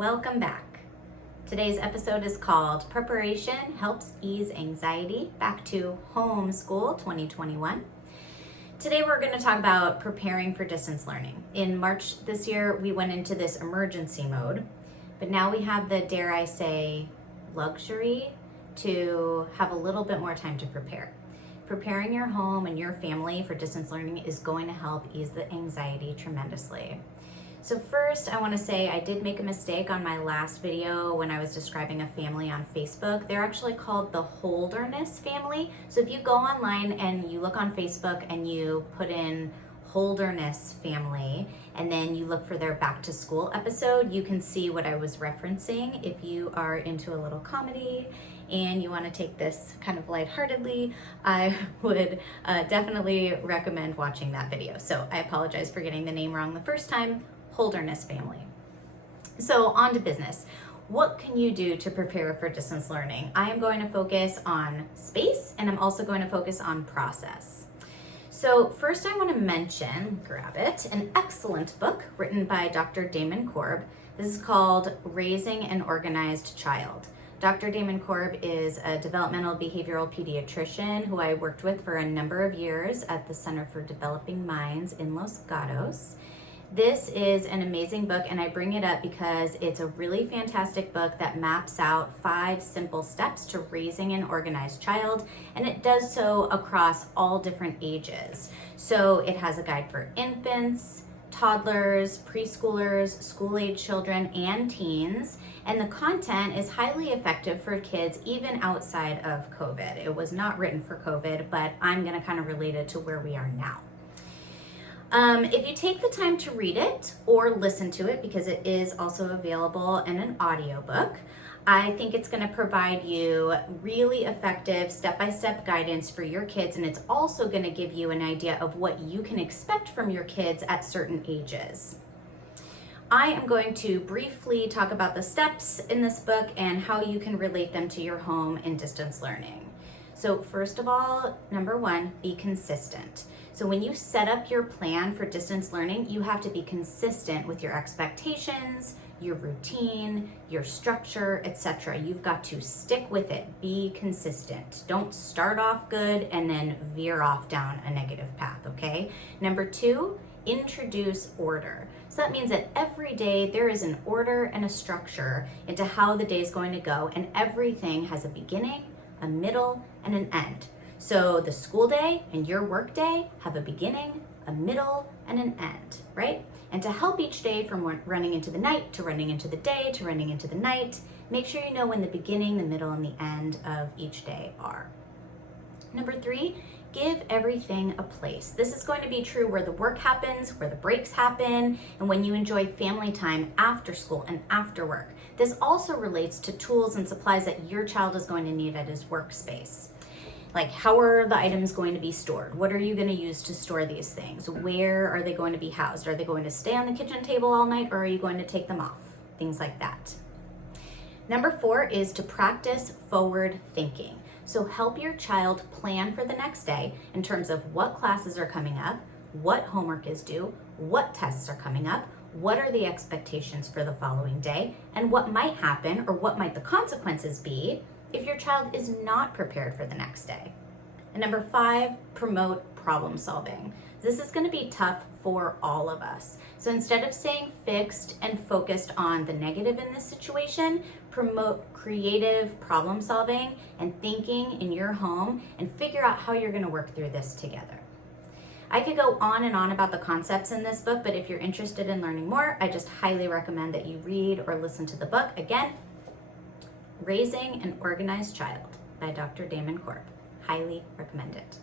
Welcome back. Today's episode is called Preparation Helps Ease Anxiety, back to Homeschool 2021. Today we're going to talk about preparing for distance learning. In March this year, we went into this emergency mode, but now we have the, dare I say, luxury to have a little bit more time to prepare. Preparing your home and your family for distance learning is going to help ease the anxiety tremendously. So first, I want to say I did make a mistake on my last video when I was describing a family on Facebook. They're actually called the Holderness family. So if you go online and you look on Facebook and you put in Holderness family and then you look for their back to school episode, you can see what I was referencing. If you are into a little comedy and you want to take this kind of lightheartedly, I would definitely recommend watching that video. So I apologize for getting the name wrong the first time. Holderness family. So on to business. What can you do to prepare for distance learning? I am going to focus on space and I'm also going to focus on process. So first I want to mention, grab it, an excellent book written by Dr. Damon Korb. This is called Raising an Organized Child. Dr. Damon Korb is a developmental behavioral pediatrician who I worked with for a number of years at the Center for Developing Minds in Los Gatos. This is an amazing book, and I bring it up because it's a really fantastic book that maps out 5 simple steps to raising an organized child, and it does so across all different ages. So it has a guide for infants, toddlers, preschoolers, school-age children, and teens, and the content is highly effective for kids even outside of COVID. It was not written for COVID, but I'm going to kind of relate it to where we are now. If you take the time to read it or listen to it, because it is also available in an audiobook, I think it's going to provide you really effective step-by-step guidance for your kids, and it's also going to give you an idea of what you can expect from your kids at certain ages. I am going to briefly talk about the steps in this book and how you can relate them to your home in distance learning. So first of all, number 1, be consistent. So when you set up your plan for distance learning, you have to be consistent with your expectations, your routine, your structure, etc. You've got to stick with it. Be consistent. Don't start off good and then veer off down a negative path, okay? Number 2, introduce order. So that means that every day there is an order and a structure into how the day is going to go, and everything has a beginning, a middle, and an end. So the school day and your work day have a beginning, a middle, and an end, right? And to help each day from running into the night to running into the day to running into the night, make sure you know when the beginning, the middle, and the end of each day are. Number 3, give everything a place. This is going to be true where the work happens, where the breaks happen, and when you enjoy family time after school and after work. This also relates to tools and supplies that your child is going to need at his workspace. Like, how are the items going to be stored? What are you going to use to store these things? Where are they going to be housed? Are they going to stay on the kitchen table all night, or are you going to take them off? Things like that. Number 4 is to practice forward thinking. So help your child plan for the next day in terms of what classes are coming up, what homework is due, what tests are coming up, what are the expectations for the following day, and what might happen or what might the consequences be if your child is not prepared for the next day. And number 5, promote problem solving. This is going to be tough for all of us. So instead of staying fixed and focused on the negative in this situation, promote creative problem solving and thinking in your home and figure out how you're going to work through this together. I could go on and on about the concepts in this book, but if you're interested in learning more, I just highly recommend that you read or listen to the book. Again, Raising an Organized Child by Dr. Damon Korb. Highly recommend it.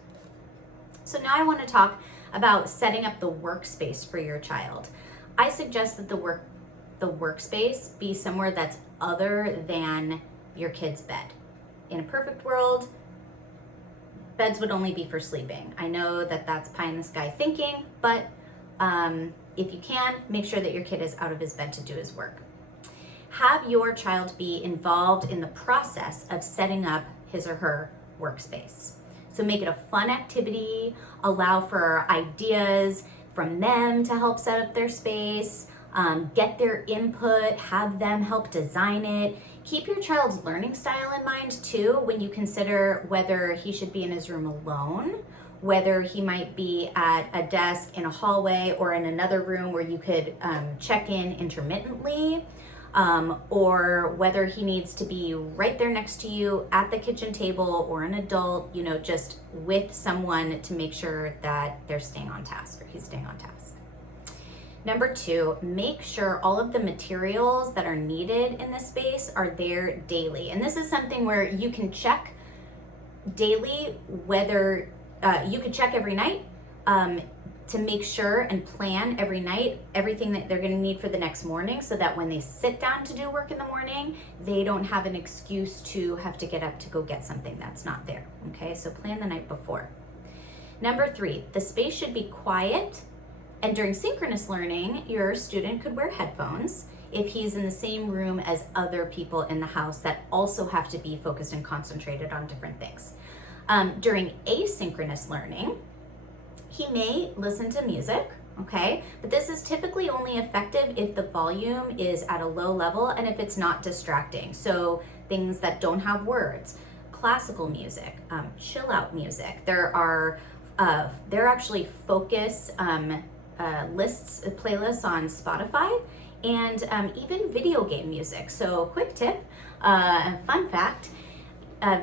So now I want to talk about setting up the workspace for your child. I suggest that the workspace be somewhere that's other than your kid's bed. In a perfect world, beds would only be for sleeping. I know that that's pie in the sky thinking, but if you can, make sure that your kid is out of his bed to do his work. Have your child be involved in the process of setting up his or her workspace. So make it a fun activity, allow for ideas from them to help set up their space, get their input, have them help design it. Keep your child's learning style in mind too when you consider whether he should be in his room alone, whether he might be at a desk in a hallway or in another room where you could check in intermittently, or whether he needs to be right there next to you at the kitchen table or an adult, just with someone to make sure that they're staying on task or he's staying on task. Number 2, make sure all of the materials that are needed in this space are there daily. And this is something where you can check daily whether you could check every night to make sure and plan every night everything that they're going to need for the next morning, so that when they sit down to do work in the morning, they don't have an excuse to have to get up to go get something that's not there. Okay, so plan the night before. Number 3, the space should be quiet, and during synchronous learning, your student could wear headphones if he's in the same room as other people in the house that also have to be focused and concentrated on different things. During asynchronous learning, he may listen to music, okay? But this is typically only effective if the volume is at a low level and if it's not distracting. So things that don't have words, classical music, chill out music. There are actually focus playlists on Spotify, and even video game music. So quick tip, fun fact,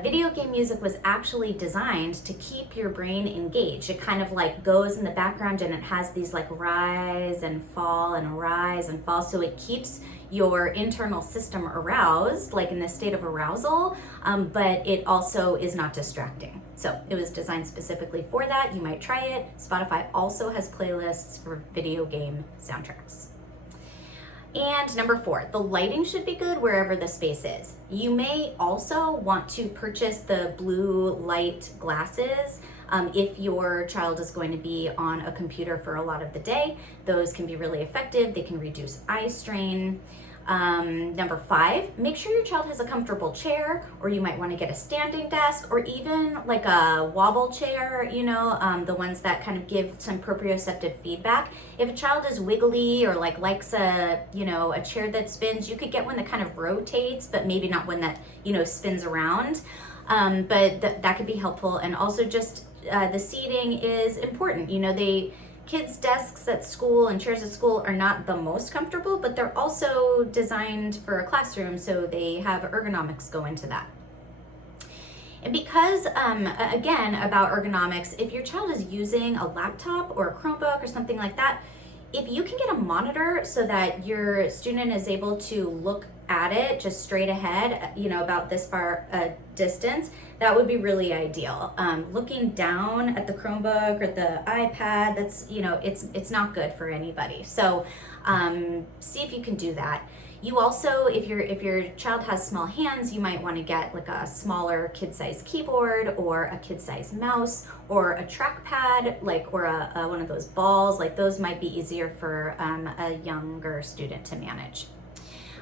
video game music was actually designed to keep your brain engaged. It kind of like goes in the background and it has these like rise and fall and rise and fall. So it keeps your internal system aroused, like in the state of arousal, but it also is not distracting. So it was designed specifically for that. You might try it. Spotify also has playlists for video game soundtracks. And number 4, the lighting should be good wherever the space is. You may also want to purchase the blue light glasses if your child is going to be on a computer for a lot of the day. Those can be really effective. They can reduce eye strain. Number 5, make sure your child has a comfortable chair, or you might want to get a standing desk, or even like a wobble chair, the ones that kind of give some proprioceptive feedback. If a child is wiggly or likes a chair that spins, you could get one that kind of rotates, but maybe not one that, spins around. But that could be helpful. And also just the seating is important. Kids' desks at school and chairs at school are not the most comfortable, but they're also designed for a classroom, so they have ergonomics go into that. And because, again, about ergonomics, if your child is using a laptop or a Chromebook or something like that, if you can get a monitor so that your student is able to look at it just straight ahead, about this far distance, that would be really ideal. Looking down at the Chromebook or the iPad, that's, it's not good for anybody. So see if you can do that. You also, if your child has small hands, you might want to get like a smaller kid-size keyboard or a kid-size mouse or a trackpad, or one of those balls. Those might be easier for a younger student to manage.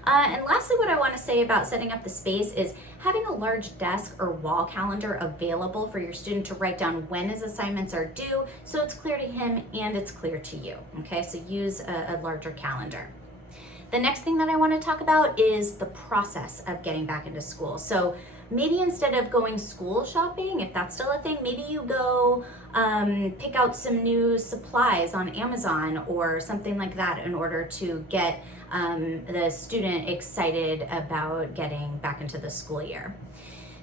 And lastly, what I want to say about setting up the space is having a large desk or wall calendar available for your student to write down when his assignments are due, so it's clear to him and it's clear to you. Okay, so use a larger calendar. The next thing that I want to talk about is the process of getting back into school. So maybe instead of going school shopping, if that's still a thing, maybe you go pick out some new supplies on Amazon or something like that in order to get the student excited about getting back into the school year.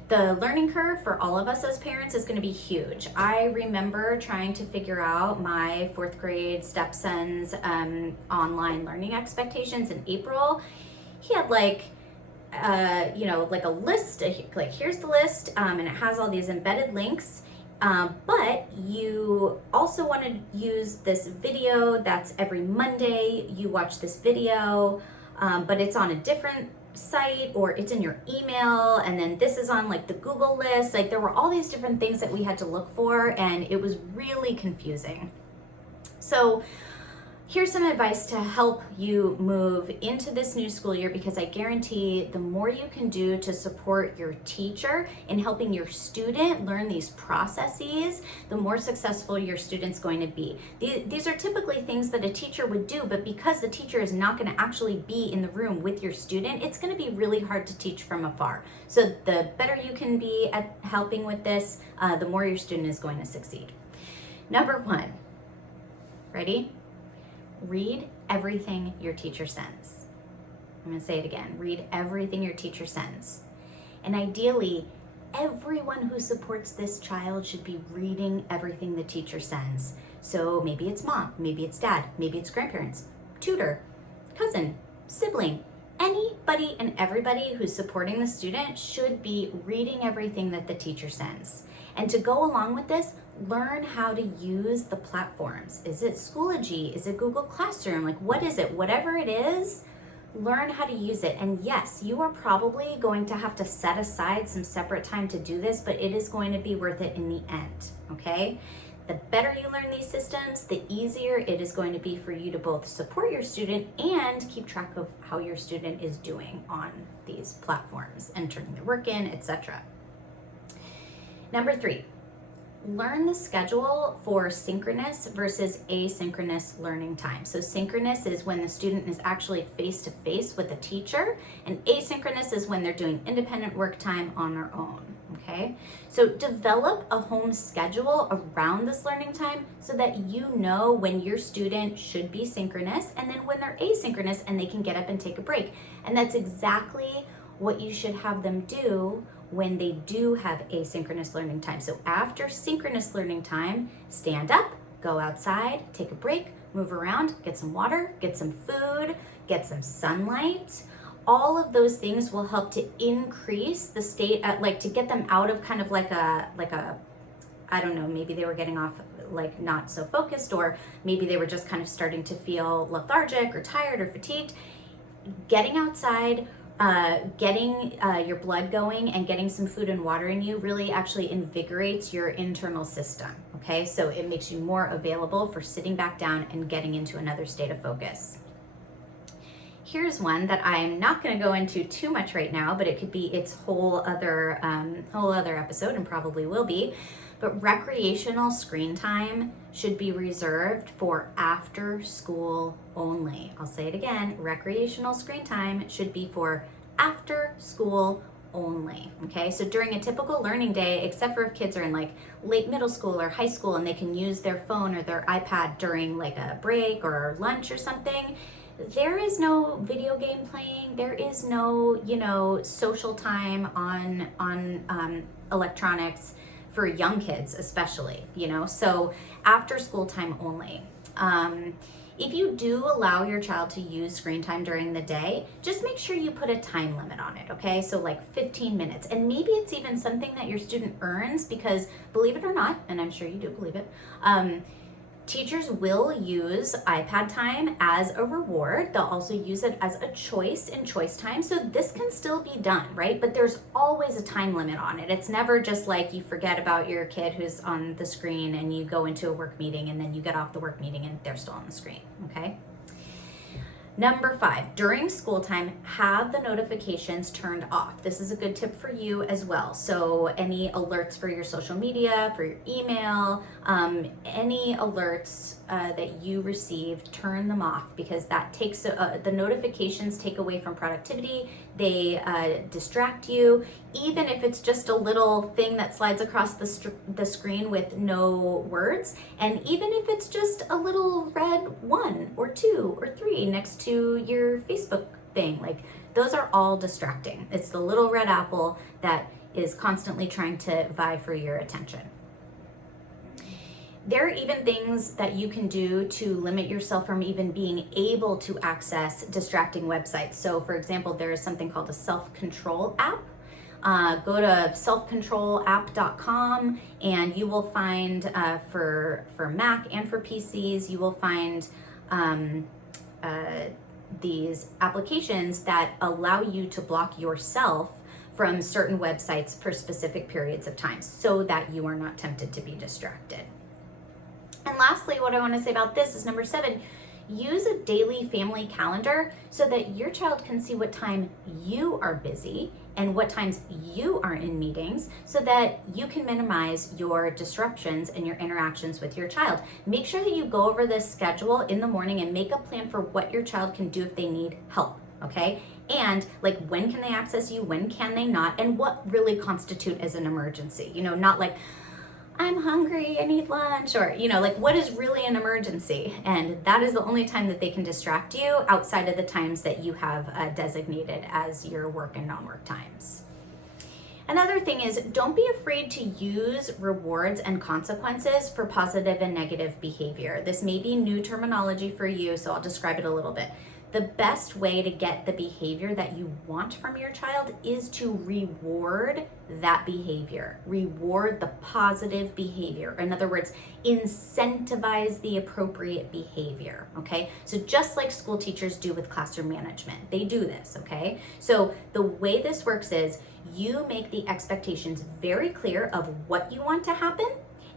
The learning curve for all of us as parents is going to be huge. I remember trying to figure out my 4th grade stepson's online learning expectations in April. He had a list, here's the list, and it has all these embedded links. But you also want to use this video that's every Monday. You watch this video, but it's on a different site, or it's in your email, and then this is on the Google list. There were all these different things that we had to look for, and it was really confusing. So Here's some advice to help you move into this new school year, because I guarantee the more you can do to support your teacher in helping your student learn these processes, the more successful your student's going to be. These are typically things that a teacher would do, but because the teacher is not going to actually be in the room with your student, it's going to be really hard to teach from afar. So the better you can be at helping with this, the more your student is going to succeed. Number 1, ready? Read everything your teacher sends. I'm going to say it again. Read everything your teacher sends. And ideally, everyone who supports this child should be reading everything the teacher sends. So maybe it's mom, maybe it's dad, maybe it's grandparents, tutor, cousin, sibling. Anybody and everybody who's supporting the student should be reading everything that the teacher sends. And to go along with this, learn how to use the platforms. Is it Schoology? Is it Google Classroom? Like, what is it? Whatever it is, learn how to use it. And yes, you are probably going to have to set aside some separate time to do this, but it is going to be worth it in the end, okay? The better you learn these systems, the easier it is going to be for you to both support your student and keep track of how your student is doing on these platforms and turning their work in, etc. Number 3, learn the schedule for synchronous versus asynchronous learning time. So synchronous is when the student is actually face-to-face with the teacher, and asynchronous is when they're doing independent work time on their own, okay? So develop a home schedule around this learning time so that you know when your student should be synchronous and then when they're asynchronous and they can get up and take a break. And that's exactly what you should have them do when they do have asynchronous learning time. So after synchronous learning time, stand up, go outside, take a break, move around, get some water, get some food, get some sunlight. All of those things will help to increase the state, to get them out of kind of like a, I don't know, maybe they were getting off like not so focused, or maybe they were just kind of starting to feel lethargic or tired or fatigued. Getting outside, getting your blood going and getting some food and water in you really actually invigorates your internal system, okay? So it makes you more available for sitting back down and getting into another state of focus. Here's one that I'm not going to go into too much right now, but it could be its whole other episode, and probably will be. But recreational screen time should be reserved for after school only. I'll say it again, recreational screen time should be for after school only, okay? So during a typical learning day, except for if kids are in like late middle school or high school and they can use their phone or their iPad during like a break or lunch or something, there is no video game playing, there is no, social time on electronics for young kids especially, so after school time only. If you do allow your child to use screen time during the day, just make sure you put a time limit on it, okay? So like 15 minutes, and maybe it's even something that your student earns, because believe it or not, and I'm sure you do believe it, teachers will use iPad time as a reward. They'll also use it as a choice in choice time. So this can still be done, right? But there's always a time limit on it. It's never just like you forget about your kid who's on the screen and you go into a work meeting and then you get off the work meeting and they're still on the screen, okay? Number 5, during school time, have the notifications turned off. This is a good tip for you as well. So any alerts for your social media, for your email, any alerts that you receive, turn them off, because that takes, the notifications take away from productivity. They distract you, even if it's just a little thing that slides across the screen with no words. And even if it's just a little red 1 or 2 or 3 next to your Facebook thing, like those are all distracting. It's the little red apple that is constantly trying to vie for your attention. There are even things that you can do to limit yourself from even being able to access distracting websites. So for example, there is something called a self-control app. Go to selfcontrolapp.com and you will find, for Mac and for PCs, you will find these applications that allow you to block yourself from certain websites for specific periods of time so that you are not tempted to be distracted. And lastly, what I want to say about this is number 7, use a daily family calendar so that your child can see what time you are busy and what times you are in meetings so that you can minimize your disruptions and your interactions with your child. Make sure that you go over this schedule in the morning and make a plan for what your child can do if they need help, okay? And like, when can they access you, when can they not, and what really constitute as an emergency. Not like, I'm hungry, I need lunch, or, like, what is really an emergency? And that is the only time that they can distract you outside of the times that you have designated as your work and non-work times. Another thing is, don't be afraid to use rewards and consequences for positive and negative behavior. This may be new terminology for you, so I'll describe it a little bit. The best way to get the behavior that you want from your child is to reward that behavior. Reward the positive behavior. In other words, incentivize the appropriate behavior, okay? So just like school teachers do with classroom management, they do this, okay? So the way this works is you make the expectations very clear of what you want to happen.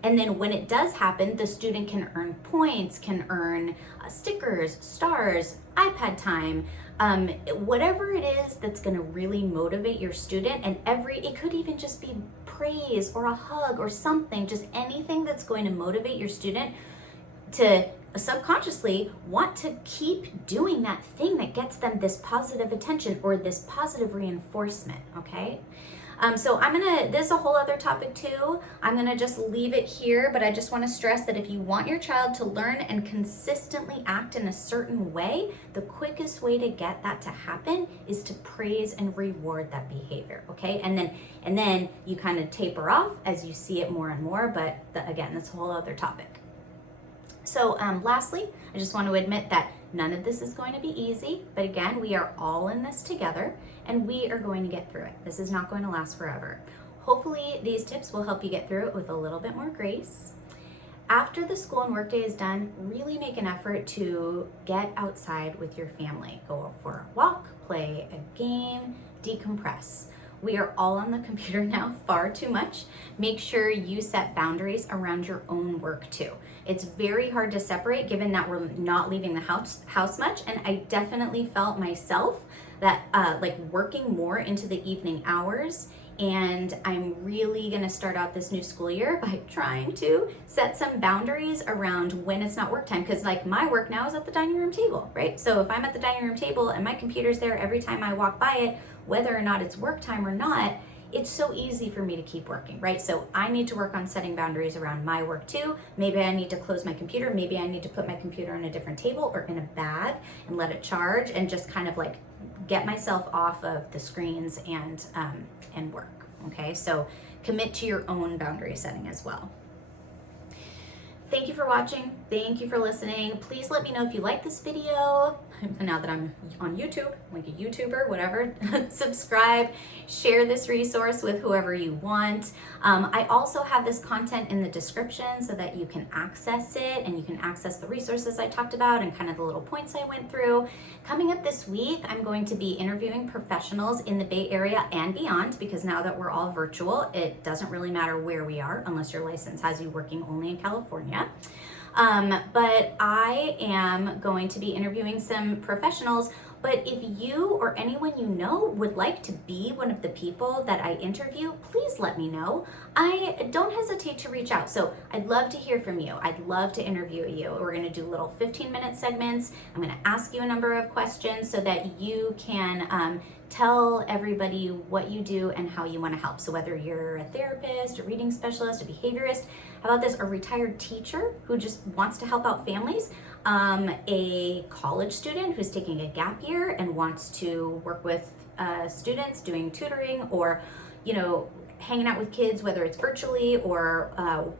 And then when it does happen, the student can earn points, can earn stickers, stars, iPad time, whatever it is that's gonna really motivate your student. And it could even just be praise or a hug or something, just anything that's going to motivate your student to subconsciously want to keep doing that thing that gets them this positive attention or this positive reinforcement, okay? So this is a whole other topic too. I'm gonna just leave it here, but I just wanna stress that if you want your child to learn and consistently act in a certain way, the quickest way to get that to happen is to praise and reward that behavior, okay? And then you kind of taper off as you see it more and more, but again, that's a whole other topic. So lastly, I just want to admit that none of this is going to be easy, but again, we are all in this together and we are going to get through it. This is not going to last forever. Hopefully these tips will help you get through it with a little bit more grace. After the school and work day is done, really make an effort to get outside with your family. Go for a walk, play a game, decompress. We are all on the computer now far too much. Make sure you set boundaries around your own work too. It's very hard to separate given that we're not leaving the house much. And I definitely felt myself that like working more into the evening hours. And I'm really gonna start out this new school year by trying to set some boundaries around when it's not work time. Because like my work now is at the dining room table, right? So if I'm at the dining room table and my computer's there every time I walk by it, whether or not it's work time or not, it's so easy for me to keep working, right? So I need to work on setting boundaries around my work too. Maybe I need to close my computer. Maybe I need to put my computer on a different table or in a bag and let it charge and just kind of like get myself off of the screens and work, okay? So commit to your own boundary setting as well. Thank you for watching. Thank you for listening. Please let me know if you like this video. Now that I'm on YouTube, like a YouTuber, whatever, subscribe, share this resource with whoever you want. I also have this content in the description so that you can access it and you can access the resources I talked about and kind of the little points I went through. Coming up this week, I'm going to be interviewing professionals in the Bay Area and beyond, because now that we're all virtual, it doesn't really matter where we are unless your license has you working only in California. But I am going to be interviewing some professionals. But if you or anyone you know would like to be one of the people that I interview, please let me know. I don't hesitate to reach out. So I'd love to hear from you. I'd love to interview you. We're going to do little 15-minute segments. I'm going to ask you a number of questions so that you can tell everybody what you do and how you want to help. So whether you're a therapist, a reading specialist, a behaviorist, how about this, a retired teacher who just wants to help out families, a college student who's taking a gap year and wants to work with students doing tutoring, or, you know, hanging out with kids, whether it's virtually or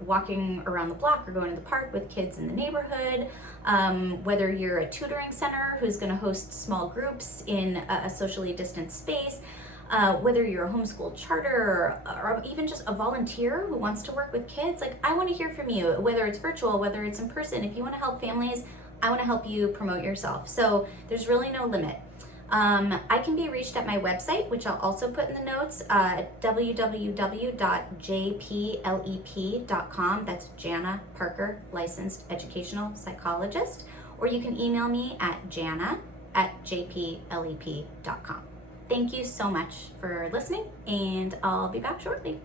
walking around the block or going to the park with kids in the neighborhood, whether you're a tutoring center who's going to host small groups in a socially distanced space, whether you're a homeschool charter or even just a volunteer who wants to work with kids. Like, I want to hear from you, whether it's virtual, whether it's in person. If you want to help families, I want to help you promote yourself. So there's really no limit. I can be reached at my website, which I'll also put in the notes, www.jplep.com. That's Jana Parker, licensed educational psychologist. or you can email me at jana@jplep.com. Thank you so much for listening, and I'll be back shortly.